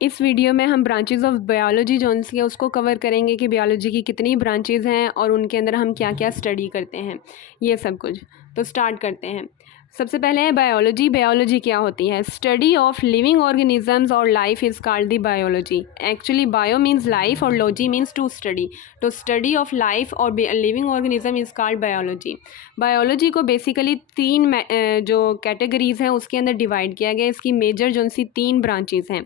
इस वीडियो में हम ब्रांचेस ऑफ बायोलॉजी जोन सी है उसको कवर करेंगे कि बायोलॉजी की कितनी ब्रांचेस हैं और उनके अंदर हम क्या क्या स्टडी करते हैं, ये सब कुछ। तो स्टार्ट करते हैं। सबसे पहले है बायोलॉजी। बायोलॉजी क्या होती है? स्टडी ऑफ लिविंग ऑर्गेनिजम्स और life is called the biology. Actually bio means life और लॉजी मीन्स टू स्टडी। तो स्टडी ऑफ लाइफ और living organism is called biology. Biology को बेसिकली तीन जो कैटेगरीज हैं उसके अंदर डिवाइड किया गया। इसकी मेजर जो सी तीन ब्रांचेस हैं।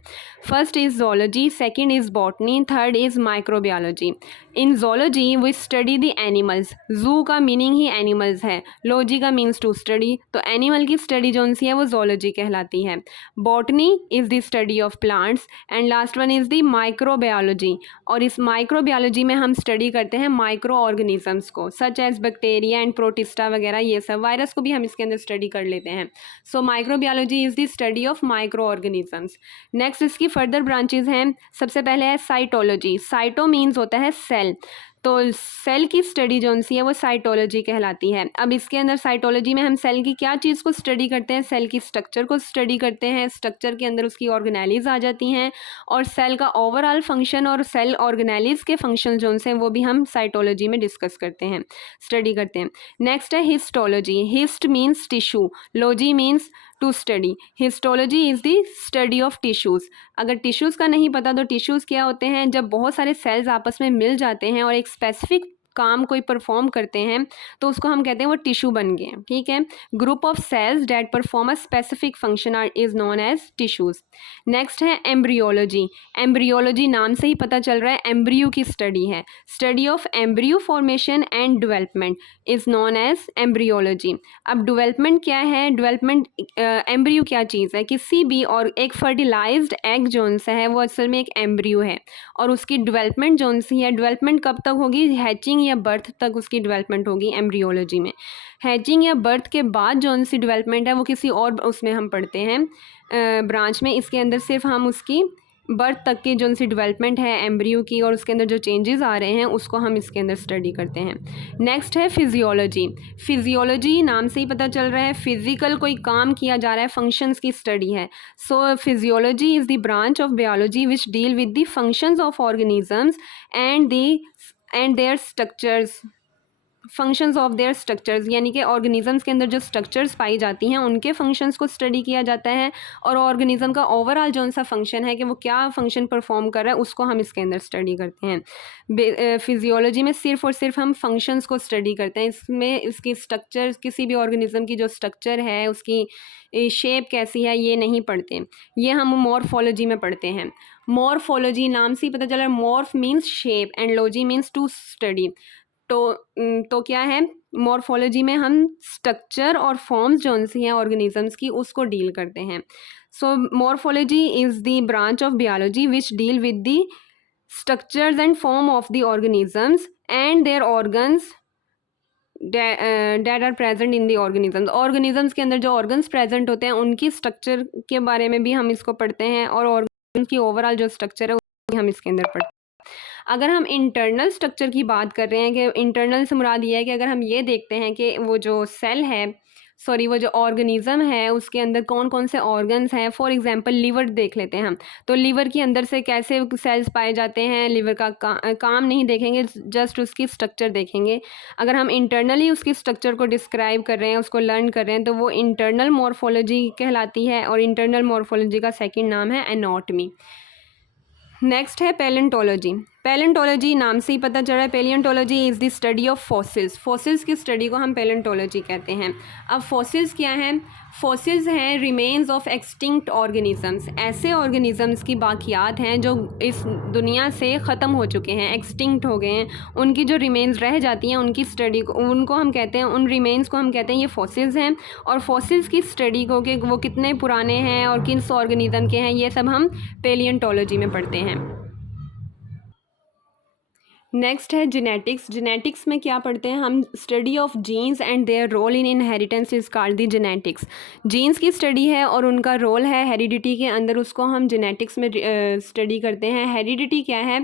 First is zoology, second is botany, third is microbiology. In zoology we study the animals. Zoo का मीनिंग ही एनिमल्स है, लॉजी का मीन्स टू स्टडी, तो एनिमल की स्टडी जो सी है वो जोलॉजी कहलाती है। Botany is the study of plants and last one is the microbiology. और इस माइक्रोबायोलॉजी में हम स्टडी करते हैं माइक्रो ऑर्गेनिजम्स को, such as bacteria and protista वगैरह, ये सब वायरस को भी हम इसके अंदर स्टडी कर लेते हैं। So microbiology is the study of micro organisms. Next इसकी फर्दर ब्रांचेज हैं। सबसे पहले है साइटोलॉजी। साइटो मीन्स होता है सेल, तो सेल की स्टडी जो सी है वो साइटोलॉजी कहलाती है। अब इसके अंदर साइटोलॉजी में हम सेल की क्या चीज़ को स्टडी करते हैं? सेल की स्ट्रक्चर को स्टडी करते हैं। स्ट्रक्चर के अंदर उसकी ऑर्गेनेलीज आ जाती हैं और सेल का ओवरऑल फंक्शन और सेल ऑर्गेनेलीज के फंक्शन जो हैं वो भी हम साइटोलॉजी में डिस्कस करते हैं, स्टडी करते हैं। नेक्स्ट है histology. Hist means tissue, logy means to study. Histology is the study of tissues. अगर टिश्यूज़ का नहीं पता तो टिश्यूज़ क्या होते हैं? जब बहुत सारे सेल्स आपस में मिल जाते हैं और एक स्पेसिफिक काम कोई परफॉर्म करते हैं तो उसको हम कहते हैं वो टिश्यू बन गए, ठीक है। Group of cells that perform a specific function are is known as tissues. Next है एम्ब्रियोलॉजी। एम्ब्रियोलॉजी नाम से ही पता चल रहा है एम्ब्रियो की स्टडी है। Study of embryo formation and development is known as embryology. अब डेवलपमेंट क्या है? डेवलपमेंट एम्ब्रियो क्या चीज़ है? किसी भी और एक फर्टिलाइज्ड एग जोन सा है वो असल में एक एम्ब्रियो है और उसकी डेवलपमेंट जोन सी है, डेवलपमेंट कब तक होगी? हैचिंग या बर्थ तक उसकी डेवलपमेंट होगी एम्ब्रियोलॉजी में। हैचिंग या बर्थ के बाद जोन सी डेवलपमेंट है वो किसी और उसमें हम पढ़ते हैं ब्रांच में। इसके अंदर सिर्फ हम उसकी बर्थ तक की जो सी डेवलपमेंट है एम्ब्रियो की और उसके अंदर जो चेंजेस आ रहे हैं उसको हम इसके अंदर स्टडी करते हैं। नेक्स्ट है फिजियोलॉजी। फिजियोलॉजी नाम से ही पता चल रहा है फिजिकल कोई काम किया जा रहा है, फंक्शंस की स्टडी है। So physiology is the branch of biology which deal with the functions of organisms and their structures. Functions of their structures यानी कि ऑर्गेनिजम्स के अंदर जो स्ट्रक्चर्स पाई जाती हैं उनके फंक्शंस को स्टडी किया जाता है और ऑर्गेनिज्म का ओवरऑल जो सा फंक्शन है कि वो क्या फंक्शन परफॉर्म कर रहा है उसको हम इसके अंदर स्टडी करते हैं। फिजियोलॉजी में सिर्फ और सिर्फ हम फंक्शंस को स्टडी करते हैं। इसमें इसकी स्ट्रक्चर, किसी भी ऑर्गेनिज्म की जो स्ट्रक्चर है उसकी शेप कैसी है ये नहीं पढ़ते, ये हम मॉर्फोलॉजी में पढ़ते हैं। मॉर्फोलॉजी नाम से ही पता चला है, morph means shape and logy means to study. तो क्या है? मॉर्फोलॉजी में हम स्ट्रक्चर और फॉर्म्स जो सी हैं ऑर्गेनिजम्स की उसको डील करते हैं। So morphology is the branch of biology which deal with the structures and form of the organisms and their organs that are present in the organisms. Organisms के अंदर जो organs present होते हैं उनकी स्ट्रक्चर के बारे में भी हम इसको पढ़ते हैं और ऑर्गन्स की ओवरऑल जो स्ट्रक्चर है वो हम इसके अंदर पढ़ते हैं। अगर हम इंटरनल स्ट्रक्चर की बात कर रहे हैं कि इंटरनल से मुराद ये है कि अगर हम ये देखते हैं कि वो जो सेल है, वो जो ऑर्गेनिज्म है उसके अंदर कौन कौन से ऑर्गन्स हैं। फॉर एग्जांपल लिवर देख लेते हैं हम, तो लिवर के अंदर से कैसे सेल्स पाए जाते हैं, लिवर का काम नहीं देखेंगे, जस्ट उसकी स्ट्रक्चर देखेंगे। अगर हम इंटरनली उसकी स्ट्रक्चर को डिस्क्राइब कर रहे हैं, उसको लर्न कर रहे हैं, तो वो इंटरनल मॉर्फोलॉजी कहलाती है और इंटरनल मॉर्फोलॉजी का सेकेंड नाम है एनाटॉमी। नेक्स्ट है पैलेंटोलॉजी। पैलेंटोलॉजी नाम से ही पता चल रहा है palaeontology is the study of fossils. Fossils की स्टडी को हम पैलेंटोलॉजी कहते हैं। अब फॉसिल्स क्या हैं? फॉसिल्स हैं रिमेन्स ऑफ एक्सटिंक्ट ऑर्गेनिजम्स। ऐसे ऑर्गेनिजम्स की बाकियात हैं जो इस दुनिया से ख़त्म हो चुके हैं, एक्सटिंक्ट हो गए हैं, उनकी जो रिमेन्स रह जाती हैं उनकी स्टडी को उनको हम कहते हैं, उन रिमेन्स को हम कहते हैं ये फॉसिल्स हैं। और फॉसिल्स की स्टडी को कि वो कितने पुराने हैं और किस ऑर्गेनिज्म के हैं ये सब हम पैलियोंटोलॉजी में पढ़ते हैं। नेक्स्ट है जेनेटिक्स। जेनेटिक्स में क्या पढ़ते हैं हम? Study of genes and their role in inheritance is called the genetics. Genes की स्टडी है और उनका रोल है हेरिडिटी के अंदर, उसको हम जेनेटिक्स में स्टडी करते हैं। हेरिडिटी क्या है?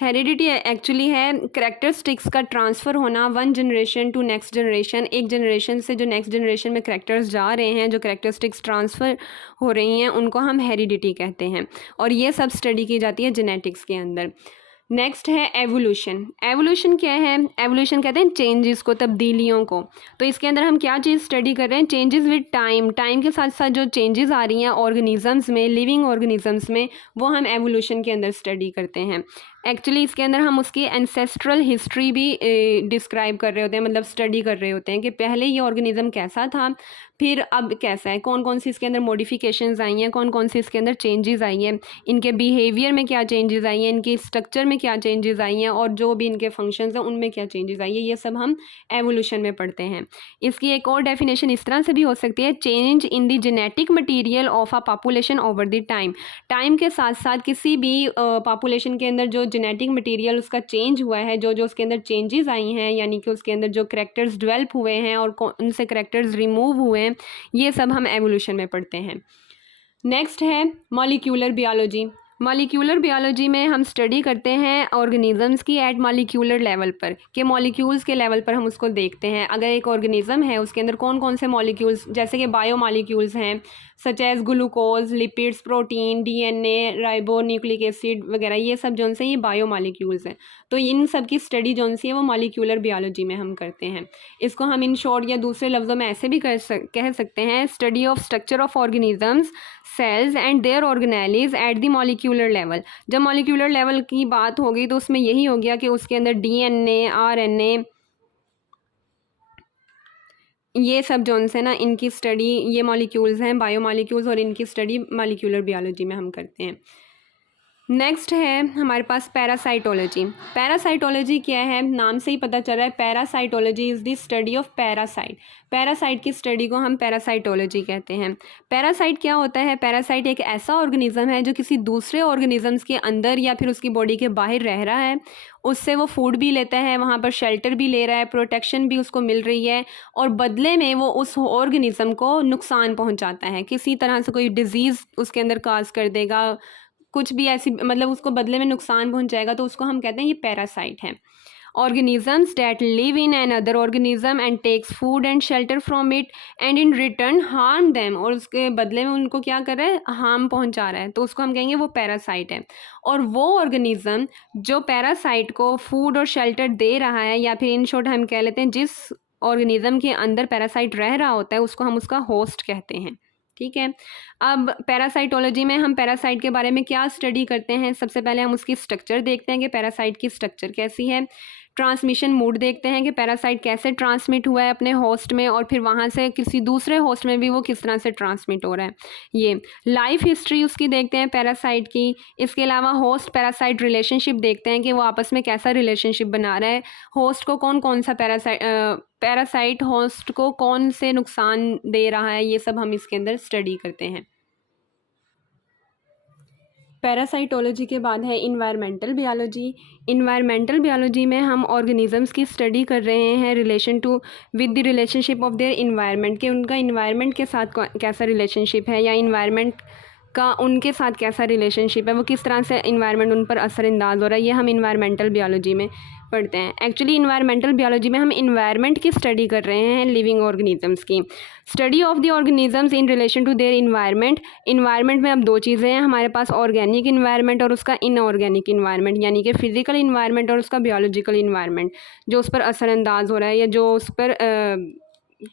हेरिडिटी एक्चुअली है करेक्टरिस्टिक्स का ट्रांसफ़र होना one generation to next generation. एक जनरेशन से जो नेक्स्ट जनरेशन में करेक्टर्स जा रहे हैं, जो करेक्टरिस्टिक्स ट्रांसफ़र हो रही हैं, उनको हम हेरिडिटी कहते हैं और ये सब स्टडी की जाती है जेनेटिक्स के अंदर। नेक्स्ट है एवोल्यूशन। एवोल्यूशन क्या है? एवोल्यूशन कहते हैं चेंजेस को, तब्दीलियों को। तो इसके अंदर हम क्या चीज़ स्टडी कर रहे हैं? Changes with time. टाइम के साथ साथ जो चेंजेस आ रही हैं ऑर्गेनिजम्स में, लिविंग ऑर्गेनिजम्स में, वो हम एवोल्यूशन के अंदर स्टडी करते हैं। एक्चुअली इसके अंदर हम उसकी एंसेस्ट्रल हिस्ट्री भी डिस्क्राइब कर रहे होते हैं, मतलब स्टडी कर रहे होते हैं कि पहले ये ऑर्गेनिज्म कैसा था, फिर अब कैसा है, कौन कौन सी इसके अंदर मॉडिफिकेशंस आई हैं, कौन कौन सी इसके अंदर चेंजेस आई हैं, इनके बिहेवियर में क्या चेंजेस आई हैं, इनके स्ट्रक्चर में क्या चेंजेस आई हैं, और जो भी इनके फंक्शंस हैं उनमें क्या चेंजेस आई हैं। ये सब हम एवोल्यूशन में पढ़ते हैं। इसकी एक और डेफिनेशन इस तरह से भी हो सकती है, change in the genetic material of a population over the time. Time के साथ साथ किसी भी पॉपुलेशन के अंदर जो जेनेटिक मटेरियल उसका चेंज हुआ है, जो जो उसके अंदर चेंजेस आई हैं, यानी कि उसके अंदर जो करैक्टर्स डेवलप हुए हैं और कौन से करैक्टर्स रिमूव हुए हैं, ये सब हम एवोल्यूशन में पढ़ते हैं। नेक्स्ट है मॉलिक्यूलर बियोलॉजी। मॉलिक्यूलर बियोलॉजी में हम स्टडी करते हैं ऑर्गेनिजम्स की एट मॉलिक्यूलर लेवल पर, कि मॉलिक्यूल्स के लेवल पर हम उसको देखते हैं। अगर एक ऑर्गेनिज्म है उसके अंदर कौन कौन से मॉलिक्यूल्स, जैसे कि बायो मॉलिक्यूल्स हैं such as glucose, lipids, protein, DNA, ribo nucleic acid वगैरह, ये सब जो से ये बायो मॉलिक्यूल्स हैं। तो इन सब की स्टडी जो सी है वो मॉलिक्यूलर बियोलॉजी में हम करते हैं। इसको हम इन शॉर्ट या दूसरे लफ्ज़ों में ऐसे भी कह सकते हैं, study of structure of organisms, cells and their organelles at the molecular level. जब मॉलिक्यूलर लेवल की बात होगी तो उसमें यही हो गया कि उसके अंदर डीएनए, आरएनए, ये सब जोन से ना इनकी स्टडी, ये मॉलिक्यूल्स हैं बायो मॉलिक्यूल्स, और इनकी स्टडी मॉलिक्यूलर बियोलॉजी में हम करते हैं। नेक्स्ट है हमारे पास पैरासाइटोलॉजी। पैरासाइटोलॉजी क्या है? नाम से ही पता चल रहा है, parasitology is the study of parasite. Parasite की स्टडी को हम पैरासाइटोलॉजी कहते हैं। पैरासाइट क्या होता है? पैरासाइट एक ऐसा ऑर्गेनिज्म है जो किसी दूसरे ऑर्गेनिजम्स के अंदर या फिर उसकी बॉडी के बाहर रह रहा है, उससे वो फूड भी लेता है, वहाँ पर शेल्टर भी ले रहा है, प्रोटेक्शन भी उसको मिल रही है, और बदले में वो उस ऑर्गेनिज्म को नुकसान पहुँचाता है, किसी तरह से कोई डिजीज़ उसके अंदर काज कर देगा, कुछ भी ऐसी, मतलब उसको बदले में नुकसान पहुंचाएगा, तो उसको हम कहते हैं ये पैरासाइट है। Organisms that live in an other organism and takes food and shelter from it and in return harm them, और उसके बदले में उनको क्या कर रहा है? हार्म पहुंचा रहा है, तो उसको हम कहेंगे वो पैरासाइट है। और वो ऑर्गेनिज्म जो पैरासाइट को फूड और शेल्टर दे रहा है, या फिर इन शॉर्ट हम कह लेते हैं जिस ऑर्गेनिज्म के अंदर पैरासाइट रह रहा होता है, उसको हम उसका होस्ट कहते हैं। ठीक है। अब पैरासाइटोलॉजी में हम पैरासाइट के बारे में क्या स्टडी करते हैं? सबसे पहले हम उसकी स्ट्रक्चर देखते हैं कि पैरासाइट की स्ट्रक्चर कैसी है। ट्रांसमिशन मोड देखते हैं कि पैरासाइट कैसे ट्रांसमिट हुआ है अपने होस्ट में, और फिर वहाँ से किसी दूसरे होस्ट में भी वो किस तरह से ट्रांसमिट हो रहा है। ये लाइफ हिस्ट्री उसकी देखते हैं पैरासाइट की। इसके अलावा होस्ट पैरासाइट रिलेशनशिप देखते हैं कि वो आपस में कैसा रिलेशनशिप बना रहा है, होस्ट को कौन कौन सा पैरासाइट होस्ट को कौन से नुकसान दे रहा है, ये सब हम इसके अंदर स्टडी करते हैं। पैरासाइटोलॉजी के बाद है इन्वायरमेंटल बियोलॉजी। इन्वायरमेंटल बियोलॉजी में हम ऑर्गेनिजम्स की स्टडी कर रहे हैं relation to with the relationship of their environment, कि उनका इन्वायरमेंट के साथ कैसा रिलेशनशिप है, या इन्वायरमेंट का उनके साथ कैसा रिलेशनशिप है, वो किस तरह से इन्वायरमेंट उन पर असरअंदाज हो रहा है, ये हम इन्वायरमेंटल बियोलॉजी में पढ़ते हैं। एक्चुअली इन्वायरमेंटल बियोलॉजी में हम इन्वायरमेंट की स्टडी कर रहे हैं, लिविंग ऑर्गेनिजम्स की। Study of the organisms in relation to their environment. Environment में अब दो चीज़ें हैं हमारे पास, ऑर्गेनिक इन्वायरमेंट और उसका इनऑर्गेनिक इन्वायरमेंट, यानी कि फिजिकल इन्वायरमेंट और उसका बियोलॉजिकल इन्वायरमेंट, जो उस पर असरअंदाज हो रहा है या जो उस पर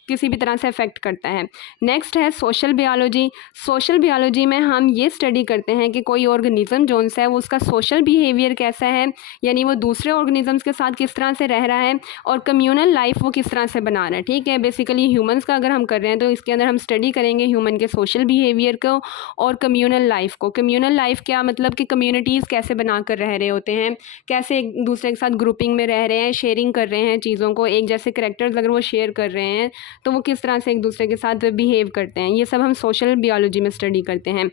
किसी भी तरह से अफेक्ट करता है। नेक्स्ट है सोशल बियोलॉजी। सोशल बियोलॉजी में हम ये स्टडी करते हैं कि कोई ऑर्गेनिज्म जोन सा है वो उसका सोशल बिहेवियर कैसा है, यानी वो दूसरे ऑर्गेनिजम्स के साथ किस तरह से रह रहा है, और कम्यूनल लाइफ वो किस तरह से बना रहा है। ठीक है, बेसिकली ह्यूमंस का अगर हम कर रहे हैं तो इसके अंदर हम स्टडी करेंगे ह्यूमन के सोशल बिहेवियर को और कम्यूनल लाइफ को। कम्यूनल लाइफ क्या मतलब कि कम्यूनिटीज़ कैसे बनाकर रह रहे होते हैं, कैसे एक दूसरे के साथ ग्रुपिंग में रह रहे हैं, शेयरिंग कर रहे हैं चीज़ों को, एक जैसे करेक्टर्स अगर वो शेयर कर रहे हैं तो वो किस तरह से एक दूसरे के साथ बिहेव करते हैं, ये सब हम सोशल बियोलॉजी में स्टडी करते हैं।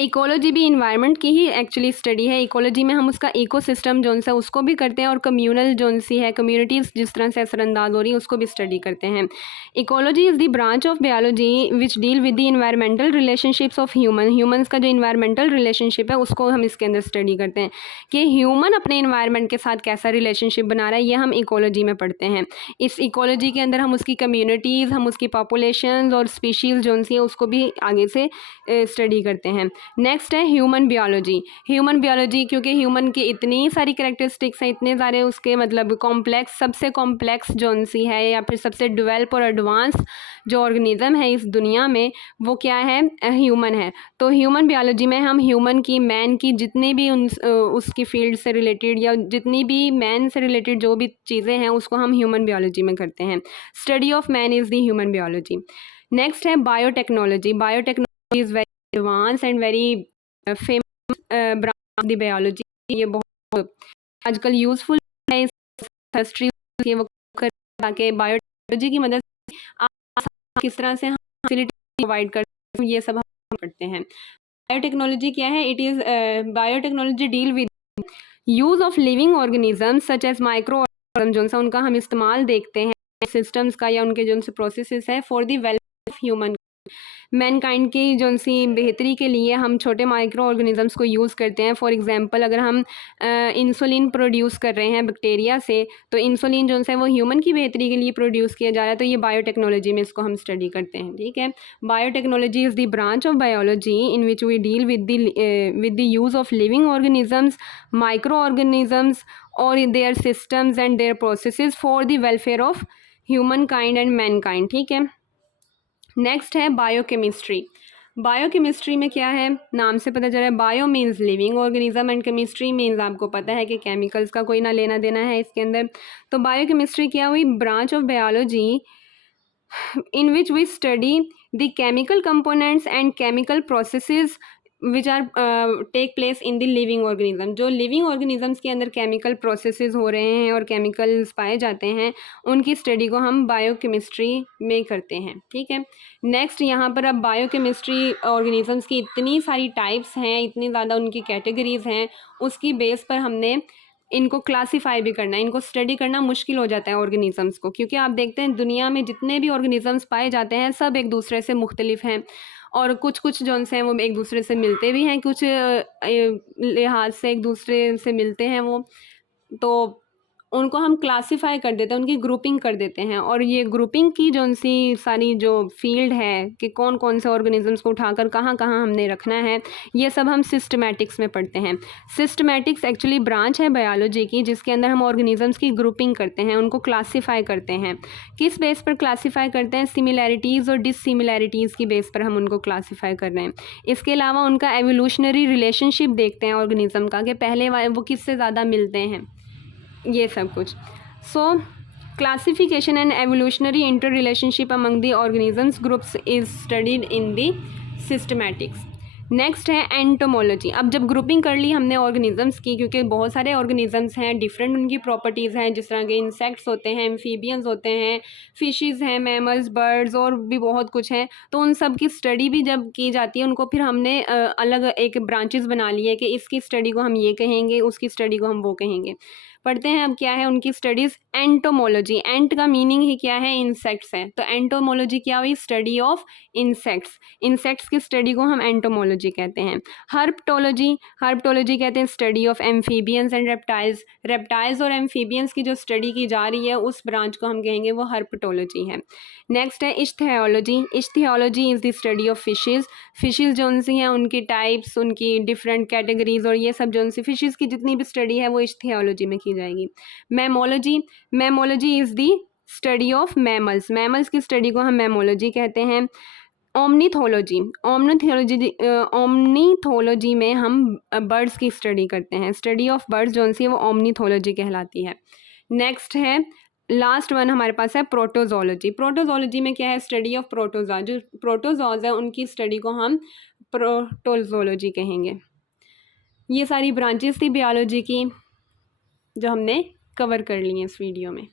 इकोलॉजी भी इन्वायरमेंट की ही एक्चुअली स्टडी है। इकोलॉजी में हम उसका इकोसिस्टम जोन सा उसको भी करते हैं, और कम्युनल जोन सी है, कम्युनिटीज़ जिस तरह से असरअंदाज हो रही है उसको भी स्टडी करते हैं। Ecology is the branch of biology which deal with the environmental relationships of humans का जो इन्वायरमेंटल रिलेशनशिप है उसको हम इसके अंदर स्टडी करते हैं कि ह्यूमन अपने इन्वायरमेंट के साथ कैसा रिलेशनशिप बना रहा है, ये हम इकोलॉजी में पढ़ते हैं। इस इकोलॉजी के अंदर हम उसकी कम्युनिटीज़, हम उसकी पॉपुलेशन और स्पीशीज़ जोन सी है उसको भी आगे से स्टडी करते हैं। नेक्स्ट है ह्यूमन बियोलॉजी। ह्यूमन बियोलॉजी क्योंकि ह्यूमन की इतनी सारी कैरेक्टरिस्टिक्स हैं, इतने सारे उसके मतलब कॉम्प्लेक्स, सबसे कॉम्प्लेक्स जोन सी है या फिर सबसे डेवलप और एडवांस जो ऑर्गेनिज्म है इस दुनिया में वो क्या है, ह्यूमन है। तो ह्यूमन बियोलॉजी में हम ह्यूमन की, मैन की जितनी भी उसकी फील्ड से रिलेटेड या जितनी भी मैन से रिलेटेड जो भी चीज़ें हैं उसको हम ह्यूमन बियोलॉजी में करते हैं। Study of man is the human biology. Next है biotechnology. Biotechnology is very advance and very famous branch of the biology. ये बहुत आजकल यूज़फुल है, हिस्ट्री वो ताकि बायोटेक्नोलॉजी की मदद से आप किस तरह से हम फैसिलिटी प्रोवाइड करते हैं ये सब हम पढ़ते हैं। बायोटेक्नोलॉजी क्या है? It is biotechnology deal with use of living organism such as micro organism जो सा उनका हम इस्तेमाल देखते हैं सिस्टम्स का या उनके जो से प्रोसेसेस है for the welfare of human Mankind की जो सी बेहतरी के लिए हम छोटे माइक्रो ऑर्गेनिजम्स को यूज़ करते हैं। फॉर एग्जांपल अगर हम इंसुलिन प्रोड्यूस कर रहे हैं बैक्टीरिया से, तो इंसुलिन जो है वो ह्यूमन की बेहतरी के लिए प्रोड्यूस किया जा रहा है, तो ये बायोटेक्नोलॉजी में इसको हम स्टडी करते हैं। ठीक है, biotechnology is the branch of biology in which we deal with the use of living organisms, micro organisms और their systems and their processes for the welfare of human kind and mankind. ठीक है, next है biochemistry. Biochemistry में क्या है, नाम से पता चल रहा है bio means living organism and chemistry means आपको पता है कि केमिकल्स का कोई ना लेना देना है इसके अंदर। तो बायोकेमिस्ट्री क्या हुई, branch of biology in which we study the chemical components and chemical processes which are take place in the living organism। जो लिविंग ऑर्गेनिजम्स के अंदर केमिकल प्रोसेसेस हो रहे हैं और केमिकल्स पाए जाते हैं उनकी स्टडी को हम बायोकेमिस्ट्री में करते हैं। ठीक है, नेक्स्ट यहाँ पर अब बायोकेमिस्ट्री ऑर्गेनिजम्स की इतनी सारी टाइप्स हैं, इतनी ज़्यादा उनकी कैटेगरीज हैं, उसकी बेस पर हमने इनको क्लासीफाई भी करना है, इनको स्टडी करना मुश्किल हो जाता है ऑर्गेनिजम्स को, क्योंकि आप देखते हैं दुनिया में जितने भी ऑर्गेनिजम्स पाए जाते हैं सब एक दूसरे से मुख्तलिफ हैं और कुछ कुछ जो हैं वो एक दूसरे से मिलते भी हैं, कुछ लिहाज से एक दूसरे से मिलते हैं वो, तो उनको हम क्लासीफाई कर देते हैं, उनकी ग्रुपिंग कर देते हैं। और ये ग्रुपिंग की जो सी सारी जो फील्ड है कि कौन कौन से ऑर्गेनिजम्स को उठाकर कहाँ कहाँ हमने रखना है, ये सब हम सिस्टमैटिक्स में पढ़ते हैं। सिस्टमैटिक्स एक्चुअली ब्रांच है बायोलॉजी की जिसके अंदर हम ऑर्गेनिजम्स की ग्रुपिंग करते हैं, उनको क्लासीफाई करते हैं। किस बेस पर क्लासीफाई करते हैं? सिमिलैरिटीज़ और डिससिमिलैरिटीज़ की बेस पर हम उनको क्लासीफाई कर रहे हैं। इसके अलावा उनका एवोल्यूशनरी रिलेशनशिप देखते हैं ऑर्गेनिज्म का कि पहले वो किससे ज़्यादा मिलते हैं, ये सब कुछ। So classification and evolutionary inter relationship among the organisms groups is studied in the systematics. Next है एंटोमोलॉजी। अब जब ग्रुपिंग कर ली हमने ऑर्गेनिजम्स की, क्योंकि बहुत सारे ऑर्गेनिजम्स हैं, डिफरेंट उनकी प्रॉपर्टीज़ हैं, जिस तरह के इंसेक्ट्स होते हैं, एम्फीबियंस होते हैं, फिशेस हैं, मैमल्स, बर्ड्स और भी बहुत कुछ हैं, तो उन सब की स्टडी भी जब की जाती है उनको फिर हमने अलग एक ब्रांचेस बना ली है कि इसकी स्टडी को हम ये कहेंगे, उसकी स्टडी को हम वो कहेंगे। पढ़ते हैं अब क्या है उनकी स्टडीज़। एंटोमोलॉजी, एंट का मीनिंग ही क्या है, इंसेक्ट्स है, तो एंटोमोलॉजी क्या हुई, स्टडी ऑफ इंसेक्ट्स। इंसेक्ट्स की स्टडी को हम एंटोमोलॉजी कहते हैं। हर्पटोलॉजी, हर्पटोलॉजी कहते हैं study of amphibians and reptiles. Reptiles और एम्फीबियंस की जो स्टडी की जा रही है उस ब्रांच को हम कहेंगे वो हर्पटोलॉजी है। नेक्स्ट है ichthyology. Ichthyology is the study of fishes. Fishes जो सी हैं उनकी टाइप्स, उनकी डिफरेंट कैटेगरीज और ये सब जो सी फिशेज़ की जितनी भी स्टडी है वो इश्थियोलॉजी में की जाएगी। Mammalogy, mammalogy is the study of mammals. Mammals की स्टडी को हम मैमोलॉजी कहते हैं। ओमनीथोलॉजी, ओमनीथोलॉजी में हम बर्ड्स की स्टडी करते हैं। स्टडी ऑफ बर्ड्स जो सी है वो ओमनीथोलॉजी कहलाती है। नेक्स्ट है लास्ट वन हमारे पास है प्रोटोजोलॉजी। प्रोटोजोलॉजी में क्या है, स्टडी ऑफ प्रोटोजोआ। जो प्रोटोजोआज है उनकी स्टडी को हम प्रोटोजोलॉजी कहेंगे। ये सारी ब्रांचेस थी बायोलॉजी की जो हमने कवर कर ली हैं इस वीडियो में।